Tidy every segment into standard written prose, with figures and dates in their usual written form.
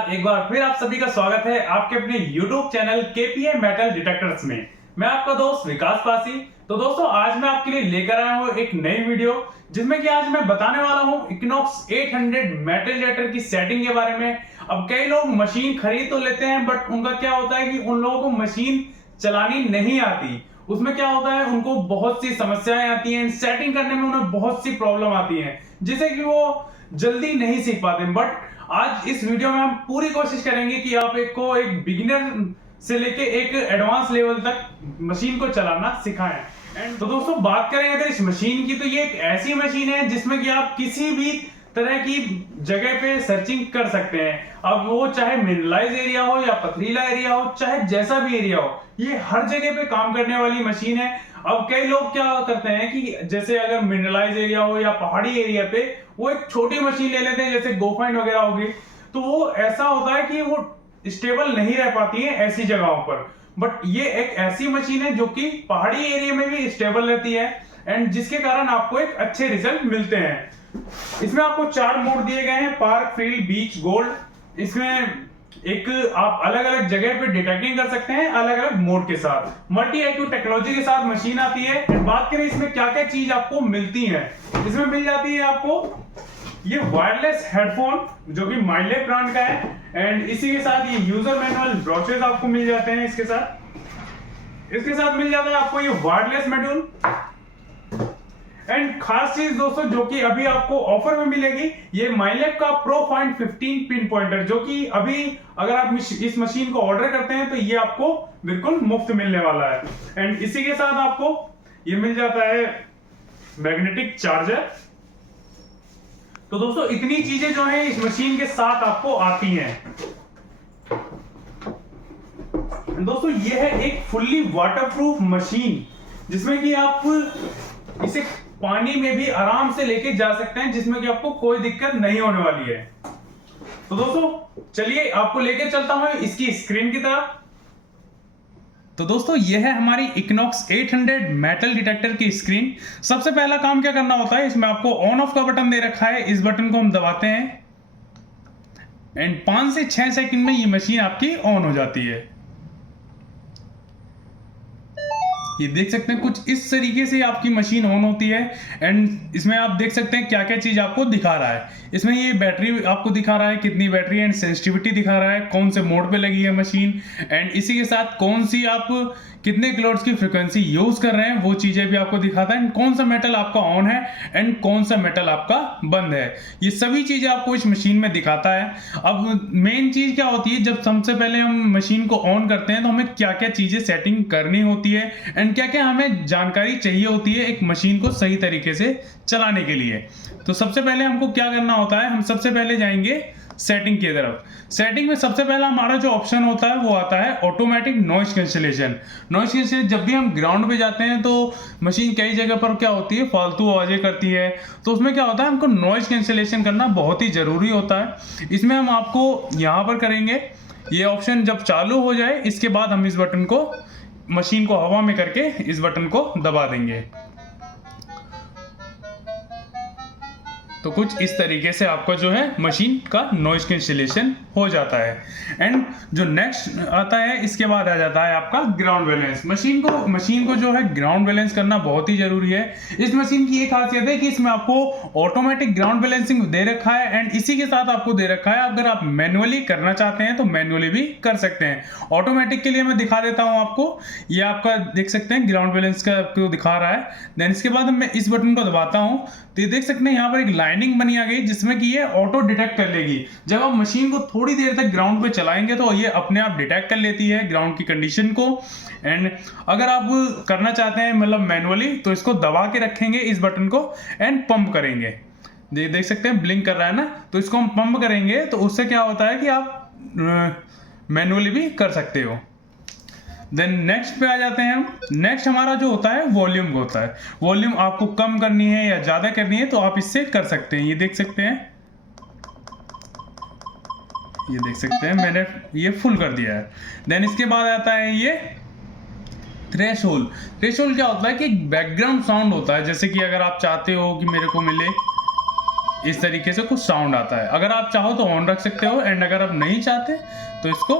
नमस्कार, एक बार फिर आप सभी का स्वागत है आपके अपने YouTube channel KPA metal detectors में। मैं आपका दोस्त विकास पासी। तो दोस्तों, आज मैं आपके लिए लेकर आया हूं एक नई वीडियो, जिसमें कि आज मैं बताने वाला हूं इक्विनॉक्स 800 मेटल डिटेक्टर की सेटिंग के बारे में। अब कई लोग मशीन खरीद तो लेते हैं, बट उनका क्या होता है कि उन लोगों को मशीन चलानी नहीं आती। उसमें क्या होता है, उनको बहुत सी समस्याएं आती हैं, सेटिंग करने में उन्हें बहुत सी प्रॉब्लम आती हैं, जिससे कि वो जल्दी नहीं सीख पाते। बट आज इस वीडियो में हम पूरी कोशिश करेंगे कि आप एक बिगिनर से लेके एक एडवांस लेवल तक मशीन को चलाना सिखाएं। एंड तो दोस्तों, बात करें अगर इस मशीन की, तो ये एक ऐसी मशीन है जिसमें कि आप किसी भी तरह की जगह पे सर्चिंग कर सकते हैं। अब वो चाहे मिनरलाइज एरिया हो या पथरीला एरिया हो, चाहे जैसा भी एरिया हो, ये हर जगह पे काम करने वाली मशीन है। अब कई लोग क्या करते हैं कि जैसे अगर मिनरलाइज एरिया हो या पहाड़ी एरिया पे वो एक छोटी मशीन ले लेते हैं, जैसे गोफाइन वगैरह होगी, तो वो ऐसा होता है कि वो स्टेबल नहीं रह पाती है ऐसी जगहों पर। बट ये एक ऐसी मशीन है जो कि पहाड़ी एरिया में भी स्टेबल रहती है, एंड जिसके कारण आपको एक अच्छे रिजल्ट मिलते हैं। इसमें आपको 4 मोड दिए गए हैं: पार्क, फील्ड, बीच, गोल्ड। इसमें एक आप अलग अलग जगह पे डिटेक्टिंग कर सकते हैं अलग अलग मोड के साथ। मल्टी आईक्यू टेक्नोलॉजी के साथ मशीन आती है। बात करें इसमें क्या क्या चीज आपको मिलती है, इसमें मिल जाती है आपको ये वायरलेस हेडफोन जो कि माइले ब्रांड का है, एंड इसी के साथ ये यूजर मैनुअल ब्रोशर्स आपको मिल जाते हैं। इसके साथ मिल जाता है आपको ये वायरलेस मॉड्यूल। एंड खास चीज दोस्तों जो कि अभी आपको ऑफर में मिलेगी, ये माइलेब का प्रो फाइंड 15 पिन पॉइंटर, जो कि अभी अगर आप इस मशीन को ऑर्डर करते हैं तो ये आपको बिल्कुल मुफ्त मिलने वाला है। एंड इसी के साथ आपको ये मिल जाता है मैग्नेटिक चार्जर। तो दोस्तों, इतनी चीजें जो है इस मशीन के साथ आपको आती हैं। दोस्तों, ये है एक फुल्ली वाटरप्रूफ मशीन, जिसमें कि आप इसे पानी में भी आराम से लेके जा सकते हैं, जिसमें कि आपको कोई दिक्कत नहीं होने वाली है। तो दोस्तों, चलिए आपको लेके चलता हूं इसकी स्क्रीन की तरफ। तो दोस्तों, यह है हमारी इक्विनॉक्स 800 मेटल डिटेक्टर की स्क्रीन। सबसे पहला काम क्या करना होता है, इसमें आपको ऑन ऑफ का बटन दे रखा है। इस बटन को हम दबाते हैं एंड 5 से 6 सेकंड में ये मशीन आपकी ऑन हो जाती है। ये देख सकते हैं कुछ इस तरीके से आपकी मशीन ऑन होती है। एंड इसमें आप देख सकते हैं क्या क्या चीज आपको दिखा रहा है। इसमें ये बैटरी आपको दिखा रहा है, कितनी बैटरी एंड सेंसिटिविटी दिखा रहा है, कौन से मोड पे लगी है मशीन, एंड इसी के साथ कौन सी आप कितने किलोहर्ट्ज की फ्रीक्वेंसी यूज कर रहे हैं, वो चीजें भी आपको दिखाता है। एंड कौन सा मेटल आपका ऑन है एंड कौन सा मेटल आपका बंद है, ये सभी चीजें आपको इस मशीन में दिखाता है। अब मेन चीज क्या होती है, जब सबसे पहले हम मशीन को ऑन करते हैं तो हमें क्या क्या चीजें सेटिंग करनी होती है एंड क्या क्या हमें जानकारी चाहिए होती है एक मशीन को सही तरीके से चलाने के लिए। तो सबसे पहले हमको क्या करना होता है, हम सबसे पहले जाएंगे सेटिंग की तरफ। सेटिंग में सबसे पहला हमारा जो ऑप्शन होता है वो आता है automatic noise cancellation. Noise cancellation, जब भी हम ग्राउंड पे जाते हैं तो मशीन कई जगह पर क्या होती है, फालतू आवाजें करती है, तो उसमें क्या होता है, हमको नॉइज कैंसिलेशन करना बहुत ही जरूरी होता है। इसमें हम आपको यहाँ पर करेंगे, ये ऑप्शन जब चालू हो जाए इसके बाद हम इस बटन को, मशीन को हवा में करके इस बटन को दबा देंगे। तो कुछ इस तरीके से आपका जो है मशीन का नॉइज कैंसिलेशन हो जाता है। एंड जो नेक्स्ट आता है, इसके बाद आ जाता है आपका ग्राउंड बैलेंस। मशीन को जो है ग्राउंड बैलेंस करना बहुत ही जरूरी है। इस मशीन की एक खासियत है कि इसमें आपको ऑटोमेटिक ग्राउंड बैलेंसिंग दे रखा है, एंड इसी के साथ आपको दे रखा है अगर आप मैनुअली करना चाहते हैं तो मैनुअली भी कर सकते हैं। ऑटोमेटिक के लिए मैं दिखा देता हूं आपको, ये आपका देख सकते हैं ग्राउंड बैलेंस का आपको दिखा रहा है। देन इसके बाद मैं इस बटन को दबाता हूं तो ये देख सकते हैं यहाँ पर एक लाइनिंग बनी आ गई, जिसमें कि ये ऑटो डिटेक्ट कर लेगी। जब आप मशीन को थोड़ी देर तक ग्राउंड पे चलाएंगे तो ये अपने आप डिटेक्ट कर लेती है ग्राउंड की कंडीशन को। एंड अगर आप करना चाहते हैं मतलब मैनुअली, तो इसको दबा के रखेंगे इस बटन को एंड पंप करेंगे। देख सकते हैं ब्लिंक कर रहा है ना, तो इसको हम पंप करेंगे तो उससे क्या होता है कि आप मैनुअली भी कर सकते हो। देन नेक्स्ट पे आ जाते हैं हम। नेक्स्ट हमारा जो होता है वॉल्यूम होता है। वॉल्यूम आपको कम करनी है या ज्यादा करनी है तो आप इससे कर सकते हैं। ये देख सकते हैं, ये देख सकते हैं मैंने ये फुल कर दिया है। देन इसके बाद आता है ये थ्रेशोल्ड। थ्रेशोल्ड क्या होता है कि एक बैकग्राउंड साउंड होता है, जैसे कि अगर आप चाहते हो कि मेरे को मिले इस तरीके से कुछ साउंड आता है। अगर आप चाहो तो ऑन रख सकते हो, एंड अगर आप नहीं चाहते तो इसको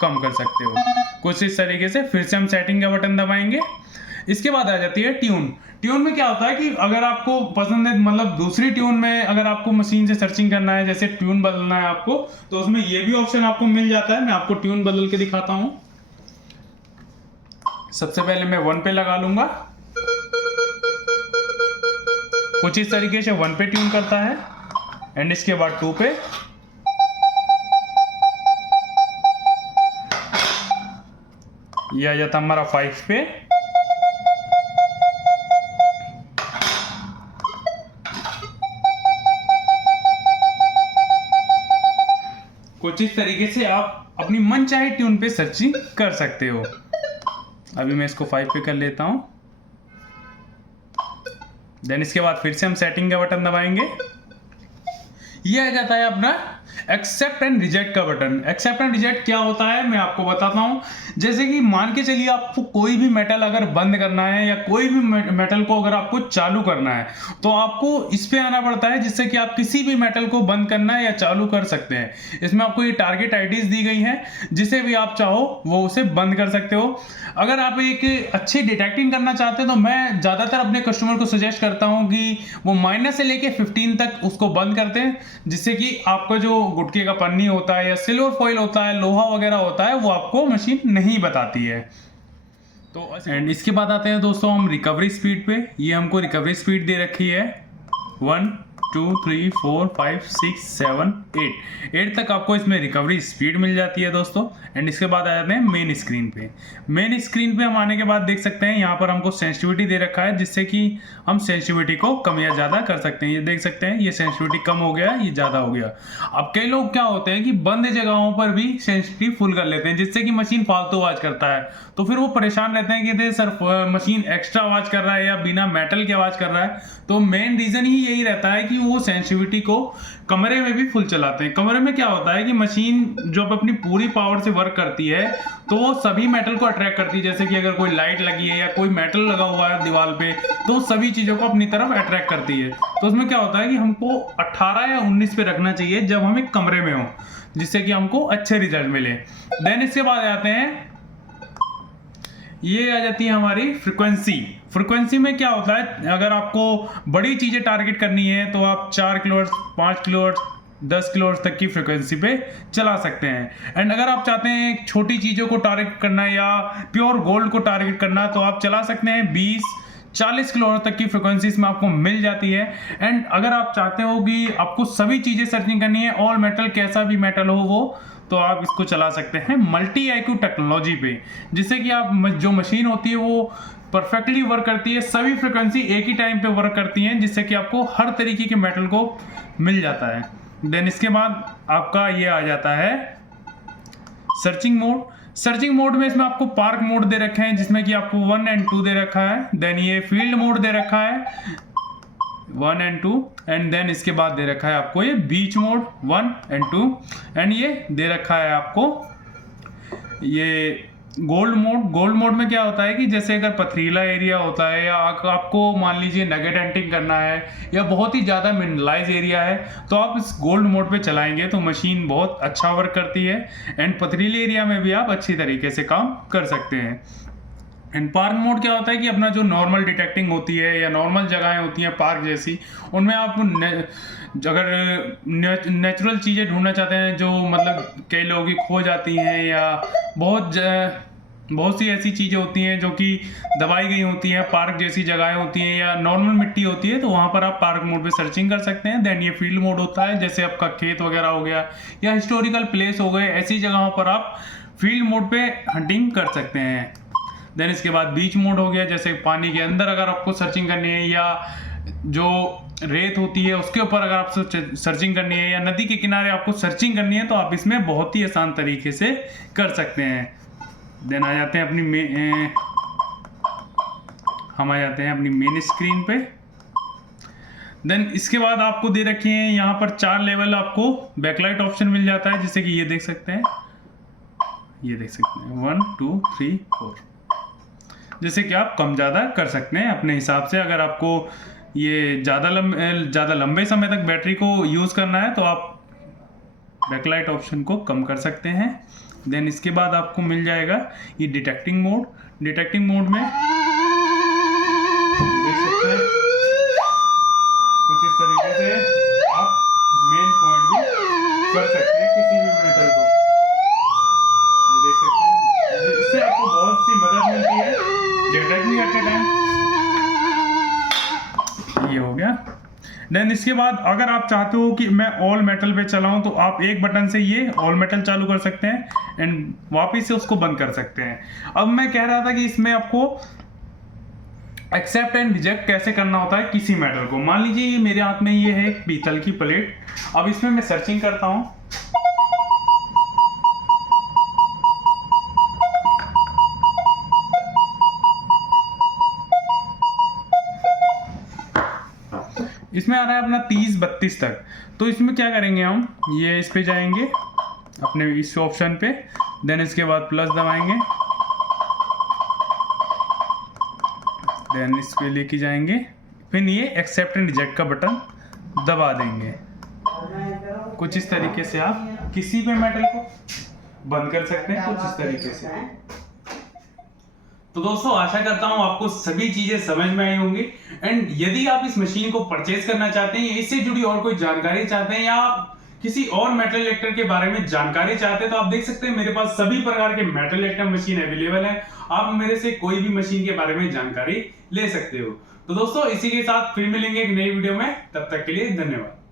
कम कर सकते हो कुछ इस तरीके से। फिर से हम सेटिंग का बटन दबाएंगे। इसके बाद आ जाती है ट्यून। ट्यून में क्या होता है कि अगर आपको पसंद है, मतलब दूसरी ट्यून में अगर आपको मशीन से सर्चिंग करना है, जैसे ट्यून बदलना है आपको, तो उसमें ये भी ऑप्शन आपको मिल जाता है। मैं आपको ट्यून बदल के दिखाता हूं। सबसे पहले मैं 1 पे लगा लूंगा। कुछ इस तरीके से 1 पे ट्यून करता है, एंड इसके बाद 2 पे, यह आ जाता हमारा 5 पे, कुछ इस तरीके से आप अपनी मनचाही ट्यून पे सर्चिंग कर सकते हो। अभी मैं इसको 5 पे कर लेता हूं। देन इसके बाद फिर से हम सेटिंग का बटन दबाएंगे। ये आ जाता है अपना एक्सेप्ट एंड रिजेक्ट का बटन। एक्सेप्ट एंड रिजेक्ट क्या होता है मैं आपको बताता हूं। जैसे कि मान के चलिए आपको कोई भी मेटल अगर बंद करना है, या कोई भी मेटल को अगर आपको चालू करना है, तो आपको इस पे आना पड़ता है, जिससे कि आप किसी भी मेटल को बंद करना है या चालू कर सकते हैं। इसमें आपको ये टारगेट आईडीज दी गई हैं, जिसे भी आप चाहो वो उसे बंद कर सकते हो। अगर आप एक अच्छी डिटेक्टिंग करना चाहते हैं तो मैं ज़्यादातर अपने कस्टमर को सजेस्ट करता हूं कि वो माइनस से लेके 15 तक उसको बंद करते हैं, जिससे कि आपका जो गुटके का पन्नी होता है या सिल्वर फॉइल होता है, लोहा वगैरह होता है, वो आपको मशीन नहीं बताती है। तो एंड इसके बाद आते हैं दोस्तों हम रिकवरी स्पीड पे। ये हमको रिकवरी स्पीड दे रखी है 1 2 3 4 5 6 7 8 तक आपको इसमें रिकवरी स्पीड मिल जाती है दोस्तों। एंड इसके बाद आ जाते हैं मेन स्क्रीन पे। मेन स्क्रीन पे हम आने के बाद देख सकते हैं यहाँ पर हमको सेंसिटिविटी दे रखा है, जिससे कि हम सेंसिटिविटी को कम या ज़्यादा कर सकते हैं। ये देख सकते हैं, ये सेंसिटिविटी कम हो गया, ये ज़्यादा हो गया। अब कई लोग क्या होते हैं कि बंद जगहों पर भी सेंसिटिविटी फुल कर लेते हैं, जिससे कि मशीन फालतू आवाज़ करता है। तो फिर वो परेशान रहते हैं कि सर मशीन एक्स्ट्रा आवाज़ कर रहा है या बिना मेटल की आवाज़ कर रहा है। तो मेन रीज़न ही यही रहता है कि वो सेंसिटिविटी को कमरे में भी फुल चलाते हैं। कमरे में क्या होता है कि मशीन जब अपनी पूरी पावर से वर्क करती है तो वो सभी मेटल को अट्रैक्ट करती है। जैसे कि अगर कोई लाइट लगी है या कोई मेटल लगा हुआ है दीवार पे, तो सभी चीज़ों को अपनी तरफ अट्रैक्ट करती है। तो उसमें क्या होता है कि हमको 18 या 19 पे रखना चाहिए जब हम एक कमरे में हो, जिससे कि हमको अच्छे रिजल्ट मिले। देन इसके बाद आते हैं, ये आ जाती है हमारी फ्रीक्वेंसी। फ्रीक्वेंसी में क्या होता है, अगर आपको बड़ी चीज़ें टारगेट करनी है तो आप 4 किलोहर्ट्ज, 5 किलोहर्ट्ज, 10 किलोहर्ट्ज तक की फ्रीक्वेंसी पे चला सकते हैं। एंड अगर आप चाहते हैं छोटी चीज़ों को टारगेट करना या प्योर गोल्ड को टारगेट करना, तो आप चला सकते हैं 20-40 किलोहर्ट्ज तक की फ्रीक्वेंसी इसमें आपको मिल जाती है। एंड अगर आप चाहते हो कि आपको सभी चीज़ें सर्चिंग करनी है, ऑल मेटल, कैसा भी मेटल हो वो, तो आप इसको चला सकते हैं मल्टी आईक्यू टेक्नोलॉजी पे, जिससे कि आप जो मशीन होती है वो परफेक्टली वर्क करती है, सभी फ्रिक्वेंसी एक ही टाइम पे वर्क करती हैं, जिससे कि आपको हर तरीके के मेटल को मिल जाता है। देन इसके बाद आपका ये आ जाता है सर्चिंग मोड। सर्चिंग मोड में इसमें आपको पार्क मोड दे रखे हैं, जिसमें कि आपको 1 और 2 दे रखा है। देन ये फील्ड मोड दे रखा है 1 और 2, एंड देन इसके बाद दे रखा है आपको ये बीच मोड 1 और 2, एंड ये दे रखा है आपको ये गोल्ड मोड। गोल्ड मोड में क्या होता है कि जैसे अगर पथरीला एरिया होता है या आपको मान लीजिए नगेट हंटिंग करना है या बहुत ही ज़्यादा मिनरलाइज एरिया है, तो आप इस गोल्ड मोड पे चलाएंगे तो मशीन बहुत अच्छा वर्क करती है। एंड पथरीले एरिया में भी आप अच्छी तरीके से काम कर सकते हैं। एंड पार्क मोड क्या होता है कि अपना जो नॉर्मल डिटेक्टिंग होती है या नॉर्मल जगहें होती हैं पार्क जैसी, उनमें आप अगर नेचुरल चीज़ें ढूंढना चाहते हैं जो मतलब कई लोगों की खो जाती हैं, या बहुत सी ऐसी चीज़ें होती हैं जो कि दबाई गई होती हैं, पार्क जैसी जगहें होती हैं या नॉर्मल मिट्टी होती है, तो वहाँ पर आप पार्क मोड पे सर्चिंग कर सकते हैं। देन ये फील्ड मोड होता है, जैसे आपका खेत वगैरह हो गया या हिस्टोरिकल प्लेस हो गए, ऐसी जगहों पर आप फील्ड मोड पे हंटिंग कर सकते हैं। देन इसके बाद बीच मोड हो गया, जैसे पानी के अंदर अगर आपको सर्चिंग करनी है या जो रेत होती है उसके ऊपर अगर आपको सर्चिंग करनी है या नदी के किनारे आपको सर्चिंग करनी है, तो आप इसमें बहुत ही आसान तरीके से कर सकते हैं। देन आ जाते हैं हम आ जाते हैं अपनी मेन स्क्रीन पे। देन इसके बाद आपको दे रखे हैं यहाँ पर 4 लेवल, आपको बैकलाइट ऑप्शन मिल जाता है, जैसे कि ये देख सकते हैं, 1 2 3 4, जैसे कि आप कम ज़्यादा कर सकते हैं अपने हिसाब से। अगर आपको ये ज़्यादा लंबे समय तक बैटरी को यूज़ करना है तो आप बैकलाइट ऑप्शन को कम कर सकते हैं। देन इसके बाद आपको मिल जाएगा ये डिटेक्टिंग मोड। डिटेक्टिंग मोड में देख सकते हैं कुछ इस तरीके से आप मेन पॉइंट भी कर सकते हैं किसी भी मेटल को। ये देख सकते हैं, इससे आपको बहुत सी मदद मिलती है डिटेक्ट करते टाइम। ये हो गया। देन इसके बाद अगर आप चाहते हो कि मैं ऑल मेटल पे चलाऊं तो आप एक बटन से ये ऑल मेटल चालू कर सकते हैं एंड वापस से उसको बंद कर सकते हैं। अब मैं कह रहा था कि इसमें आपको एक्सेप्ट एंड रिजेक्ट कैसे करना होता है किसी मेटल को। मान लीजिए मेरे हाथ में ये है पीतल की प्लेट। अब इसमें मैं सर्चिंग करता हूं, इसमें आ रहा है अपना 30-32 तक। तो इसमें क्या करेंगे हम, ये इस पे जाएंगे अपने इस ऑप्शन पे, देन इसके बाद प्लस दबाएंगे, देन इस पे लेके जाएंगे, फिर ये एक्सेप्ट एंड रिजेक्ट का बटन दबा देंगे। कुछ इस तरीके से आप किसी भी मेटल को बंद कर सकते हैं, कुछ इस तरीके से। तो दोस्तों आशा करता हूं आपको सभी चीजें समझ में आई होंगी। एंड यदि आप इस मशीन को परचेज करना चाहते हैं, इससे जुड़ी और कोई जानकारी चाहते हैं या आप किसी और मेटल डिटेक्टर के बारे में जानकारी चाहते हैं तो आप देख सकते हैं मेरे पास सभी प्रकार के मेटल डिटेक्टर मशीन अवेलेबल है। आप मेरे से कोई भी मशीन के बारे में जानकारी ले सकते हो। तो दोस्तों इसी के साथ फिर मिलेंगे एक नई वीडियो में, तब तक के लिए धन्यवाद।